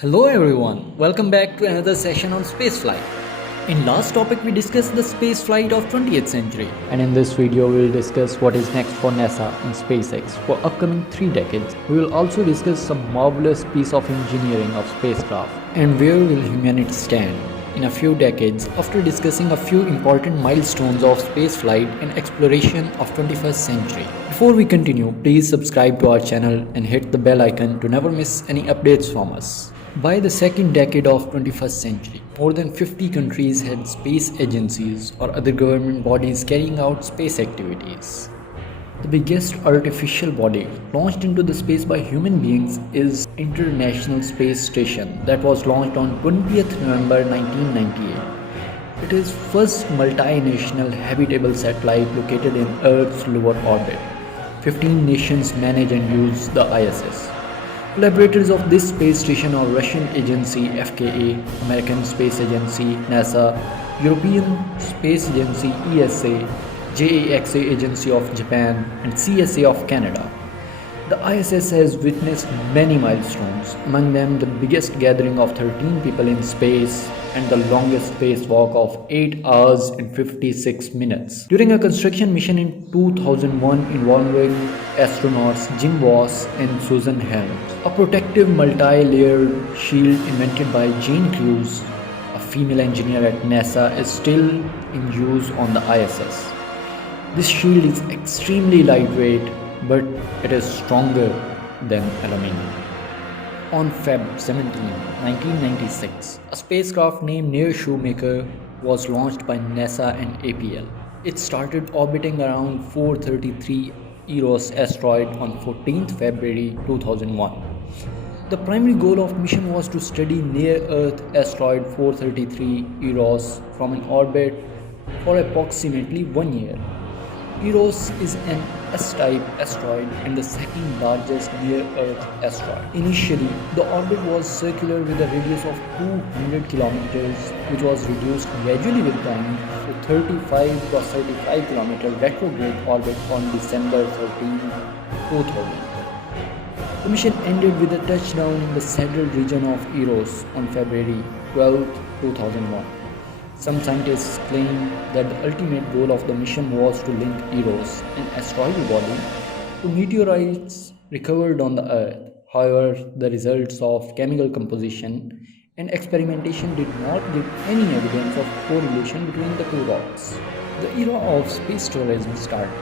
Hello everyone, welcome back to another session on spaceflight. In last topic we discussed the spaceflight of 20th century. And in this video, we'll discuss what is next for NASA and SpaceX for upcoming 3 decades. We will also discuss some marvelous piece of engineering of spacecraft. And where will humanity stand in a few decades after discussing a few important milestones of spaceflight and exploration of 21st century. Before we continue, please subscribe to our channel and hit the bell icon to never miss any updates from us. By the second decade of 21st century, more than 50 countries had space agencies or other government bodies carrying out space activities. The biggest artificial body launched into the space by human beings is International Space Station that was launched on 20th November 1998. It is first multinational habitable satellite located in Earth's lower orbit. 15 nations manage and use the ISS. Collaborators of this space station are Russian agency FKA, American Space Agency NASA, European Space Agency ESA, JAXA Agency of Japan, and CSA of Canada. The ISS has witnessed many milestones, among them the biggest gathering of 13 people in space and the longest spacewalk of 8 hours and 56 minutes. During a construction mission in 2001 involving astronauts Jim Voss and Susan Helms, a protective multi-layered shield invented by Jane Crews, a female engineer at NASA, is still in use on the ISS. This shield is extremely lightweight, but it is stronger than aluminum. On Feb 17, 1996, a spacecraft named Near Shoemaker was launched by NASA and APL. It started orbiting around 433 Eros asteroid on 14th February 2001. The primary goal of mission was to study near-Earth asteroid 433 Eros from an orbit for approximately 1 year. Eros is an S-type asteroid and the second largest near-Earth asteroid. Initially, the orbit was circular with a radius of 200 kilometers, which was reduced gradually with time to 35 plus 35 kilometer retrograde orbit on December 13, 2000. The mission ended with a touchdown in the saddle region of Eros on February 12, 2001. Some scientists claim that the ultimate goal of the mission was to link Eros, an asteroidal body, to meteorites recovered on the Earth. However, the results of chemical composition and experimentation did not give any evidence of correlation between the two rocks. The era of space tourism started.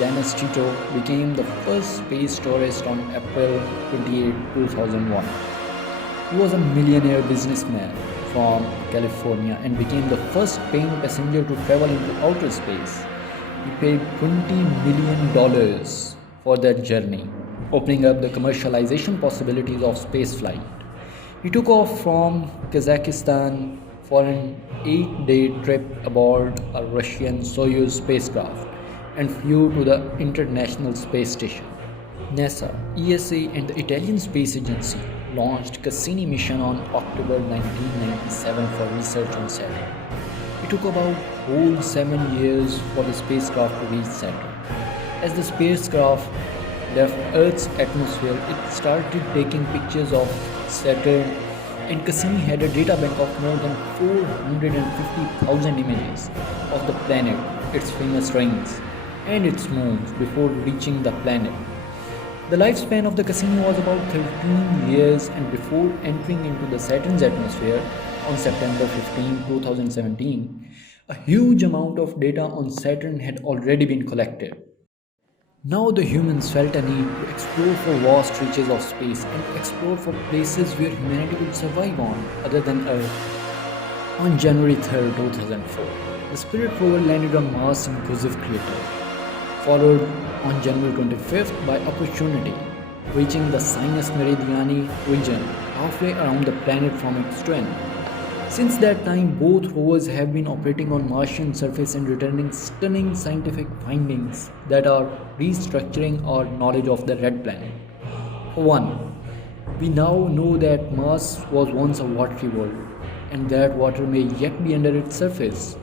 Dennis Tito became the first space tourist on April 28, 2001. He was a millionaire businessman from California and became the first paying passenger to travel into outer space. He paid $20 million for that journey, opening up the commercialization possibilities of spaceflight. He took off from Kazakhstan for an 8-day trip aboard a Russian Soyuz spacecraft and flew to the International Space Station. NASA, ESA, and the Italian Space Agency launched Cassini mission on October 1997 for research on Saturn. It took about whole 7 years for the spacecraft to reach Saturn. As the spacecraft left Earth's atmosphere, it started taking pictures of Saturn, and Cassini had a data bank of more than 450,000 images of the planet, its famous rings, and its moons before reaching the planet. The lifespan of the Cassini was about 13 years, and before entering into the Saturn's atmosphere on September 15, 2017, a huge amount of data on Saturn had already been collected. Now the humans felt a need to explore for vast reaches of space and explore for places where humanity would survive on other than Earth. On January 3, 2004, the Spirit rover landed on Mars' Inclusive Crater, followed on January 25th by Opportunity, reaching the Sinus Meridiani region halfway around the planet from its twin. Since that time, both rovers have been operating on Martian surface and returning stunning scientific findings that are restructuring our knowledge of the red planet. For one, we now know that Mars was once a watery world, and that water may yet be under its surface.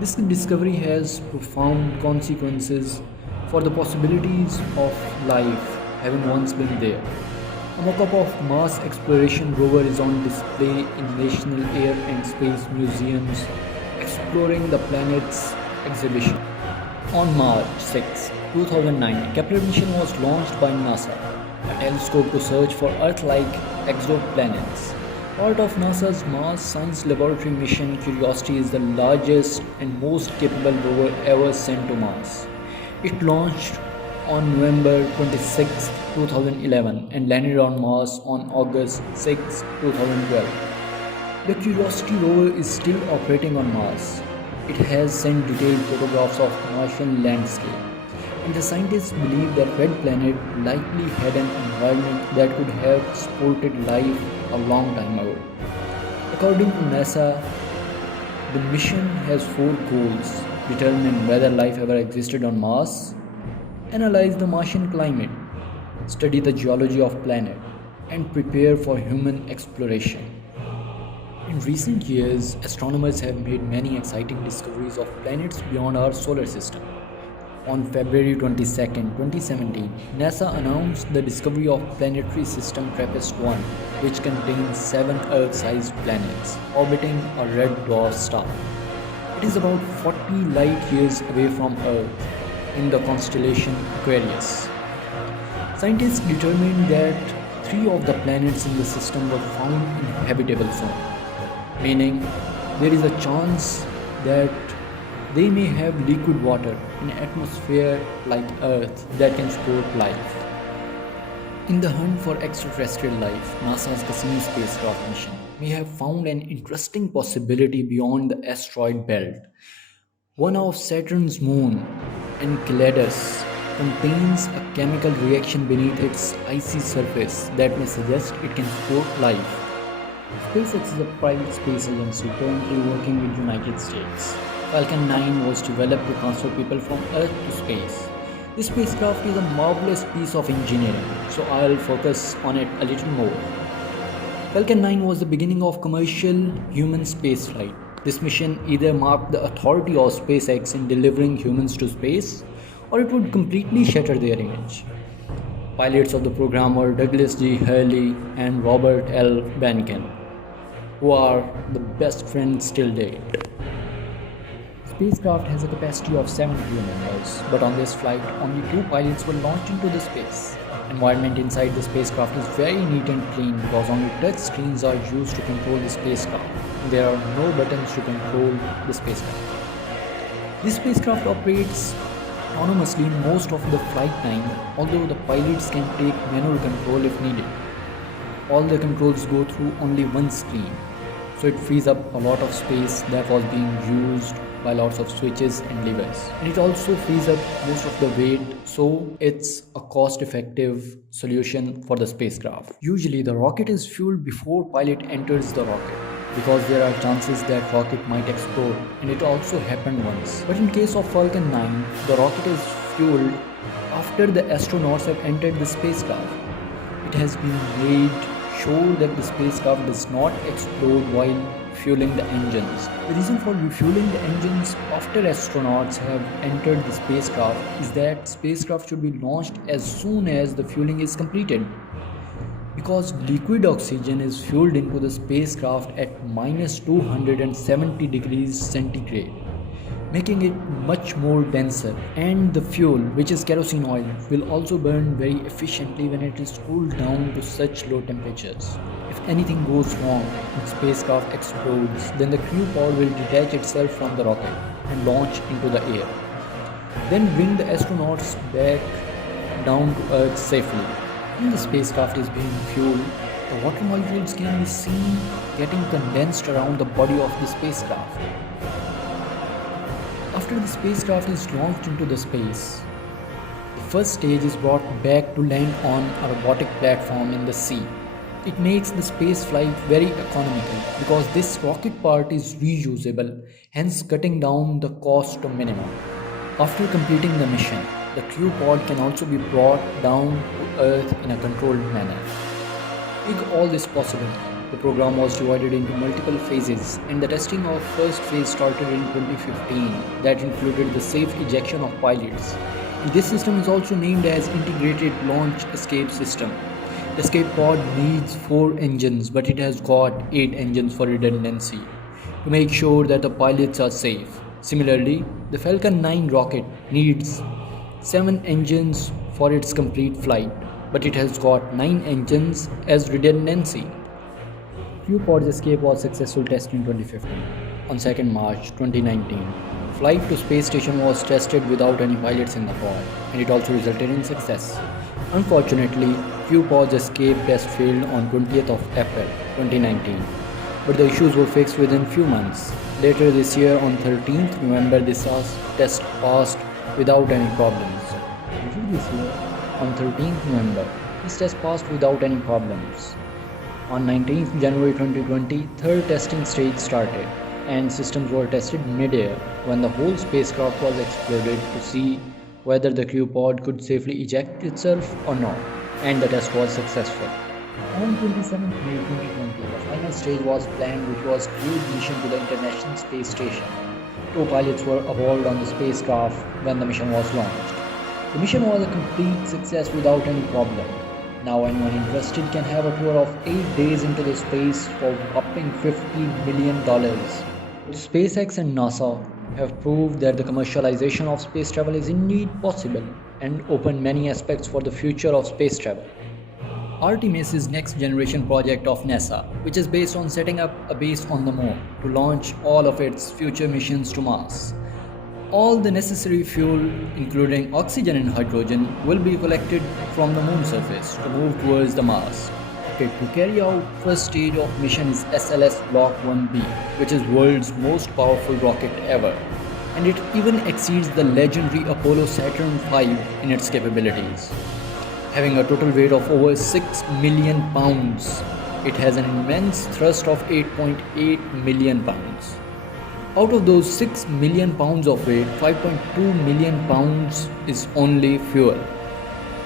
This discovery has profound consequences for the possibilities of life having once been there. A mock-up of Mars exploration rover is on display in National Air and Space Museum's Exploring the Planets exhibition. On March 6, 2009, a Kepler mission was launched by NASA, a telescope to search for Earth-like exoplanets. Part of NASA's Mars Science Laboratory mission, Curiosity is the largest and most capable rover ever sent to Mars. It launched on November 26, 2011 and landed on Mars on August 6, 2012. The Curiosity rover is still operating on Mars. It has sent detailed photographs of Martian landscape, and the scientists believe that Red Planet likely had an environment that could have supported life a long time ago. According to NASA, the mission has 4 goals: determine whether life ever existed on Mars, analyze the Martian climate, study the geology of planet, and prepare for human exploration. In recent years, astronomers have made many exciting discoveries of planets beyond our solar system. On February 22, 2017, NASA announced the discovery of planetary system TRAPPIST-1, which contains 7 Earth-sized planets orbiting a red dwarf star. It is about 40 light years away from Earth in the constellation Aquarius. Scientists determined that 3 of the planets in the system were found in habitable zone, meaning there is a chance that they may have liquid water in an atmosphere like Earth that can support life. In the hunt for extraterrestrial life, NASA's Cassini spacecraft mission may have found an interesting possibility beyond the asteroid belt. One of Saturn's moon, Enceladus, contains a chemical reaction beneath its icy surface that may suggest it can support life. SpaceX is a private space agency currently working with United States. Falcon 9 was developed to transfer people from Earth to space. This spacecraft is a marvelous piece of engineering, so I'll focus on it a little more. Falcon 9 was the beginning of commercial human spaceflight. This mission either marked the authority of SpaceX in delivering humans to space, or it would completely shatter their image. Pilots of the program were Douglas G. Hurley and Robert L. Behnken, who are the best friends till date. Spacecraft has a capacity of 7 crew members, but on this flight, only 2 pilots were launched into the space. Environment inside the spacecraft is very neat and clean because only touch screens are used to control the spacecraft. There are no buttons to control the spacecraft. This spacecraft operates autonomously most of the flight time, although the pilots can take manual control if needed. All the controls go through only one screen, so it frees up a lot of space that was being used by lots of switches and levers. And it also frees up most of the weight, so it's a cost-effective solution for the spacecraft. Usually the rocket is fueled before pilot enters the rocket, because there are chances that rocket might explode, and it also happened once. But in case of Falcon 9, the rocket is fueled after the astronauts have entered the spacecraft. It has been made sure that the spacecraft does not explode while fueling the engines. The reason for refueling the engines after astronauts have entered the spacecraft is that spacecraft should be launched as soon as the fueling is completed, because liquid oxygen is fueled into the spacecraft at minus 270 degrees centigrade, making it much more denser, and the fuel, which is kerosene oil, will also burn very efficiently when it is cooled down to such low temperatures. If anything goes wrong and spacecraft explodes, then the crew pod will detach itself from the rocket and launch into the air, then bring the astronauts back down to Earth safely. When the spacecraft is being fueled, the water molecules can be seen getting condensed around the body of the spacecraft. After the spacecraft is launched into the space, the first stage is brought back to land on a robotic platform in the sea. It makes the space flight very economical because this rocket part is reusable, hence cutting down the cost to minimum. After completing the mission, the crew pod can also be brought down to Earth in a controlled manner. To make all this possible, the program was divided into multiple phases, and the testing of first phase started in 2015 that included the safe ejection of pilots. And this system is also named as Integrated Launch Escape System. The escape pod needs 4 engines, but it has got 8 engines for redundancy to make sure that the pilots are safe. Similarly, the Falcon 9 rocket needs 7 engines for its complete flight, but it has got 9 engines as redundancy. Q-Pod's escape was successful test in 2015. On 2nd March 2019, flight to space station was tested without any pilots in the pod, and it also resulted in success. Unfortunately, Q-Pod's escape test failed on 20th of April 2019, but the issues were fixed within few months. Later this year, on 13th November, this test passed without any problems. On 13th November, this test passed without any problems. On 19th January 2020, third testing stage started, and systems were tested mid-air when the whole spacecraft was exploded to see whether the Q-Pod could safely eject itself or not, and the test was successful. On 27th May 2020, the final stage was planned, which was crewed mission to the International Space Station. 2 pilots were aboard on the spacecraft when the mission was launched. The mission was a complete success without any problem. Now anyone interested can have a tour of 8 days into the space for a whopping $50 million. SpaceX and NASA have proved that the commercialization of space travel is indeed possible and opened many aspects for the future of space travel. Artemis is next generation project of NASA, which is based on setting up a base on the moon to launch all of its future missions to Mars. All the necessary fuel, including oxygen and hydrogen, will be collected from the moon surface to move towards the Mars. To carry out first stage of mission is SLS Block 1B, which is world's most powerful rocket ever, and it even exceeds the legendary Apollo Saturn V in its capabilities. Having a total weight of over 6 million pounds, it has an immense thrust of 8.8 million pounds. Out of those 6 million pounds of weight, 5.2 million pounds is only fuel.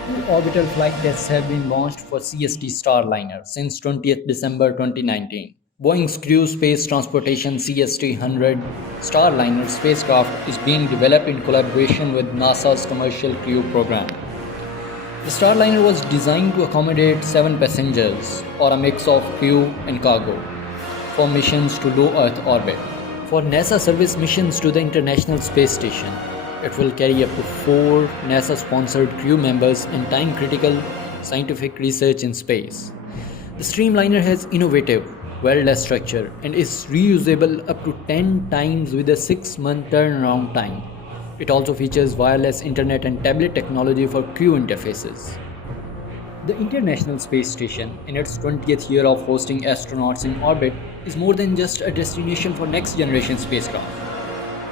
2 orbital flight tests have been launched for CST Starliner since 20th December 2019. Boeing's Crew Space Transportation CST-100 Starliner spacecraft is being developed in collaboration with NASA's Commercial Crew program. The Starliner was designed to accommodate 7 passengers, or a mix of crew and cargo, for missions to low Earth orbit. For NASA service missions to the International Space Station, it will carry up to 4 NASA-sponsored crew members and time-critical scientific research in space. The Streamliner has innovative, well-less structure and is reusable up to 10 times with a 6-month turnaround time. It also features wireless internet and tablet technology for crew interfaces. The International Space Station, in its 20th year of hosting astronauts in orbit, is more than just a destination for next-generation spacecraft.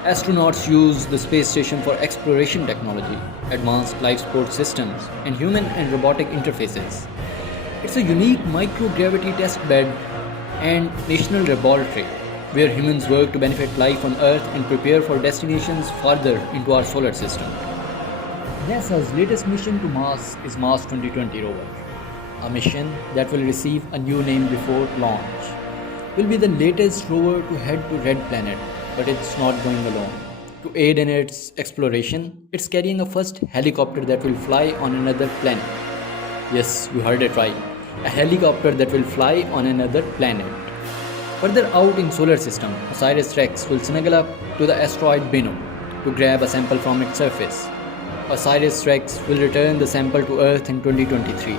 Astronauts use the space station for exploration technology, advanced life support systems, and human and robotic interfaces. It's a unique microgravity test bed and national laboratory where humans work to benefit life on Earth and prepare for destinations farther into our solar system. NASA's latest mission to Mars is Mars 2020 rover, a mission that will receive a new name before launch. Will be the latest rover to head to Red Planet, but it's not going alone. To aid in its exploration, it's carrying a first helicopter that will fly on another planet. Yes, you heard it right. A helicopter that will fly on another planet. Further out in solar system, OSIRIS-REx will snuggle up to the asteroid Bennu to grab a sample from its surface. OSIRIS-REx will return the sample to Earth in 2023.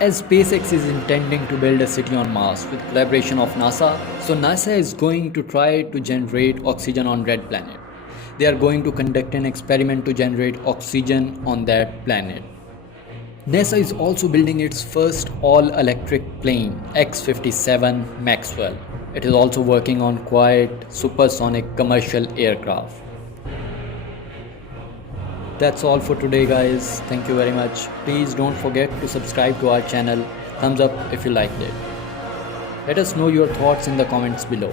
As SpaceX is intending to build a city on Mars with collaboration of NASA, so NASA is going to try to generate oxygen on Red Planet. They are going to conduct an experiment to generate oxygen on that planet. NASA is also building its first all-electric plane, X-57 Maxwell. It is also working on quiet, supersonic commercial aircraft. That's all for today, guys. Thank you very much. Please don't forget to subscribe to our channel. Thumbs up if you liked it. Let us know your thoughts in the comments below.